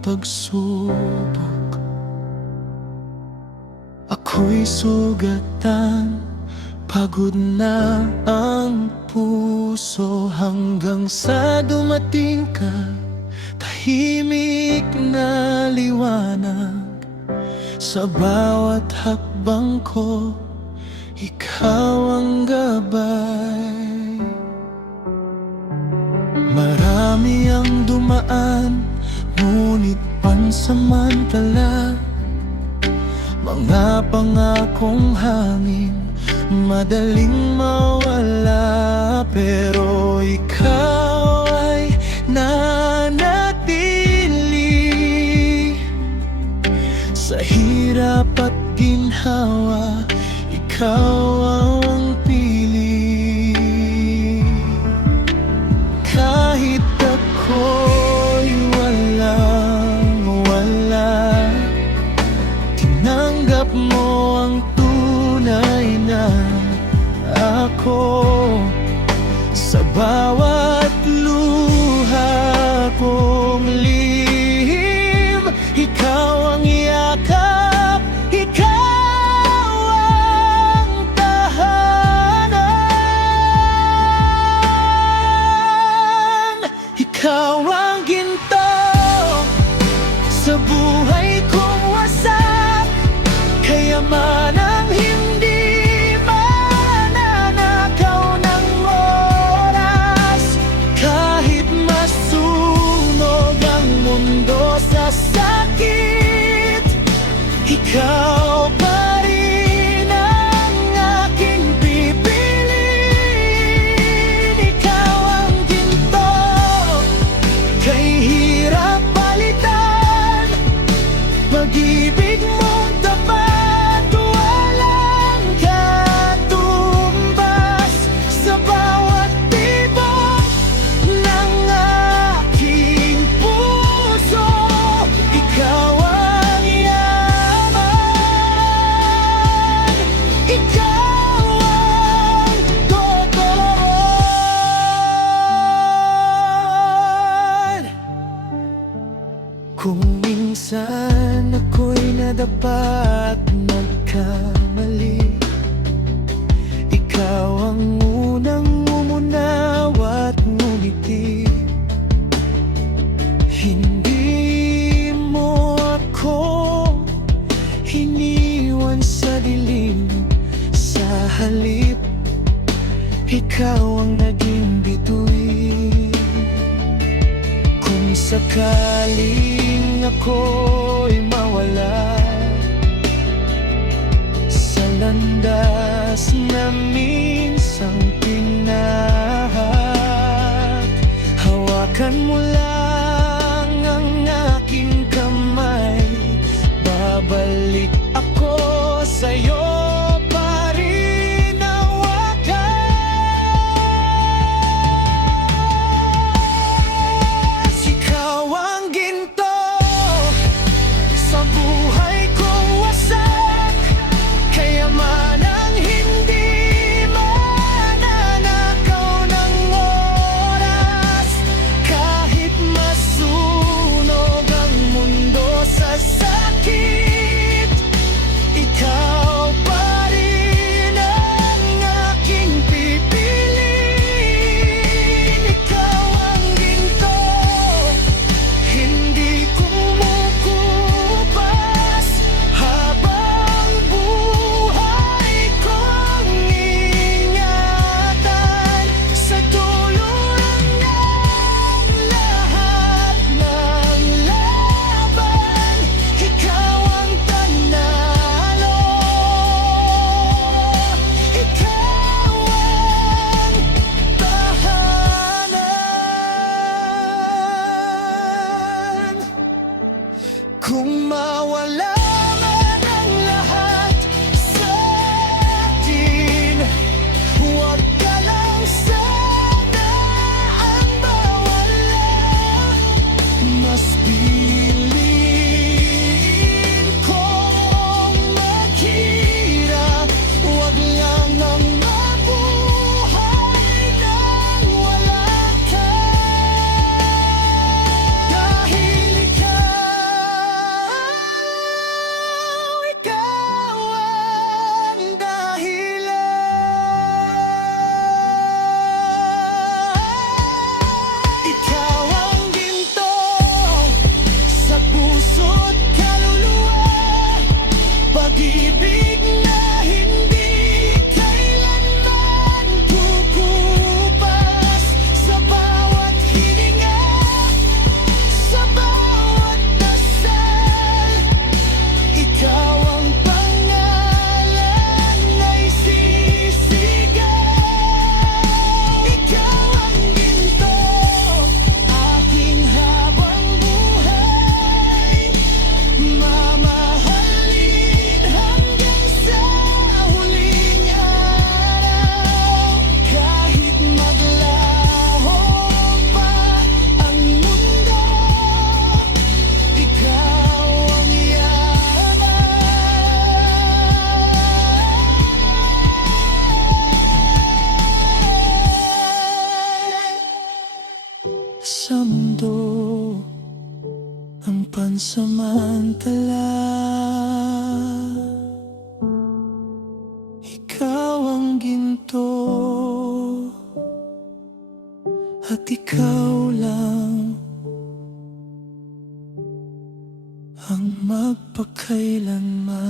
pagsubok. Ako'y sugatan, pagod na ang puso, hanggang sa dumating ka. Tahimik na liwanag sa bawat hakbang ko, ikaw ang gabay. Marami ang dumaan, ngunit pansamantala. Mga pangakong hangin, madaling mawala. Pero ikaw ay nanatili. Sa hirap at ginhawa, ikaw ang pili. Kahit ako'y walang-wala, tinanggap mo ang tunay na ako. Sa bawat luha kong lihim, ikaw ang yakap, ikaw ang tahanan. Ikaw ang ginto sa buhay kong wasak, kayamanang hindi mananakaw ng oras. Kahit masunog ang mundo sa sakit, ikaw pa rin ang aking pipiliin. Ikaw ang ginto, kay hirap palitan, pag-ibig mong tapat, walang katumbas. Sa bawat tibok ng aking puso, ikaw ang yaman, ikaw ang totoo. Kung minsan ako'y nadapat nagkamali, ikaw ang unang umunawa at ngumiti. Hindi mo ako iniwan sa dilim, sa halip ikaw ang naging bituin. Kung sakaling ako'y mawala sa landas na minsang tinahat, hawakan mo lang ang aking kamay, babalik ako sa'yo. Kung mawala man ang lahat sa atin, huwag ka lang sana ang mawala. Mas piliin kong maghirap, huwag lang ang mabuhay nang wala ka. Dahil ikaw sa mundo ang pansamantala. Ikaw ang ginto at ikaw lang ang magpakailanman.